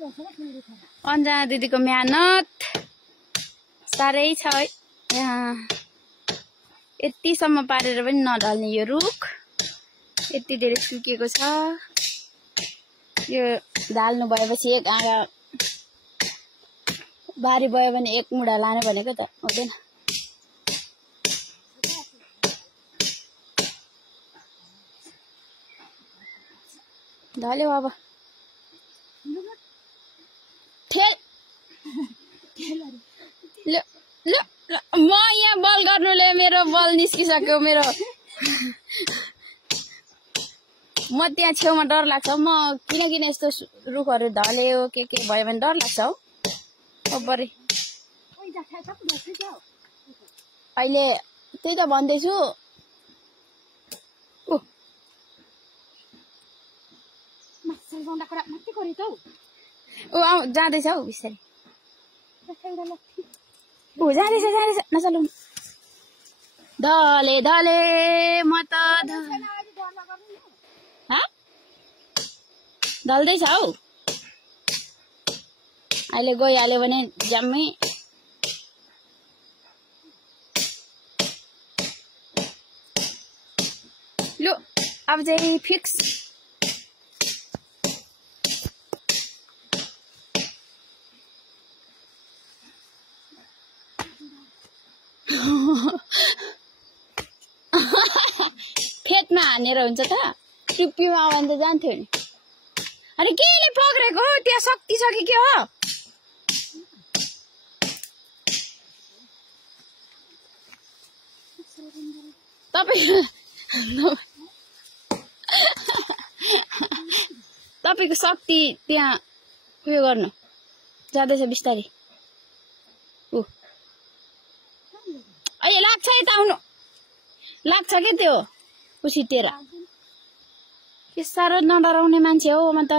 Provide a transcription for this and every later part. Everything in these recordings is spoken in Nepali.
अन्जना दिदीको मेहनत साह्रै छ है। यहाँ यतिसम्म पारेर पनि नढल्ने यो रुख यति धेरै सुकेको छ। यो ढाल्नु भएपछि एक आँगा बारी भयो भने एक मुढा लाने भनेको त हुँदैन। ढल्यो अब ठेल ल ल म यहाँ बल गर्नुले मेरो बल निस्किसक्यो मेरो। म त्यहाँ छेउमा डर लाग्छ। म किन यस्तो रुखहरू ढल्यो के भयो भने डर लाग्छ हौ। अहिले त्यही त भन्दैछु। जाँदैछ हौ बिस्तारै। जाँदैछ नचलाउनु। ढले ढले म त ढल्दैछ हौ। अहिले गइहाल्यो भने जम्मै लु अब चाहिँ फिक्स। फेदमा हानेर हुन्छ त टिप्पीमा आयो भने त जान्थ्यो नि। अनि केले पक्रेको हो त्यहाँ शक्ति छ कि के हो? तपाईको शक्ति त्यहाँ उयो गर्नु जाँदैछ बिस्तारै। अहिले लाग्छ यता आउनु लाग्छ के त्यो उसितेर। के साह्रो नडराउने मान्छे हो म त।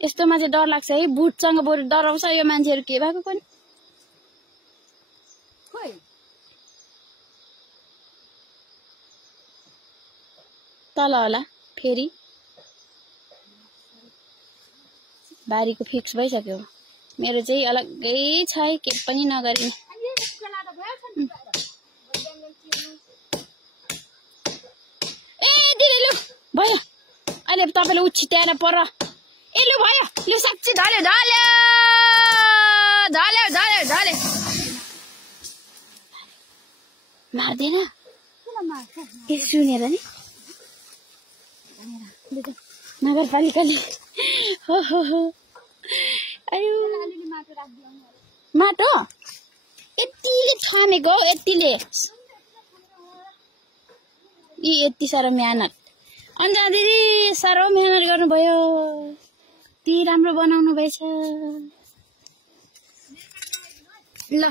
यस्तोमा चाहिँ डर लाग्छ है। भूतसँग बरु डराउँछ यो मान्छेहरू के भएको पनि। तल होला फेरि बारीको फिक्स भइसक्यो। मेरो चाहिँ अलग्गै छ है के पनि नगरिने। ए दिदी लु भयो अहिले तपाईँले उछिट्याएर पर। ए लु भयो लु साँच्चै ढल्यो ढल्यो ढल्यो ढल्यो ढल्यो। मार्दैन के सुनेर नि नगरपालिकाले माटो यतिले थामेको हो यतिले। यति साह्रो मेहनत। अन्जना दिदी साह्रो मेहनत गर्नुभयो। यति राम्रो बनाउनु भएछ। ल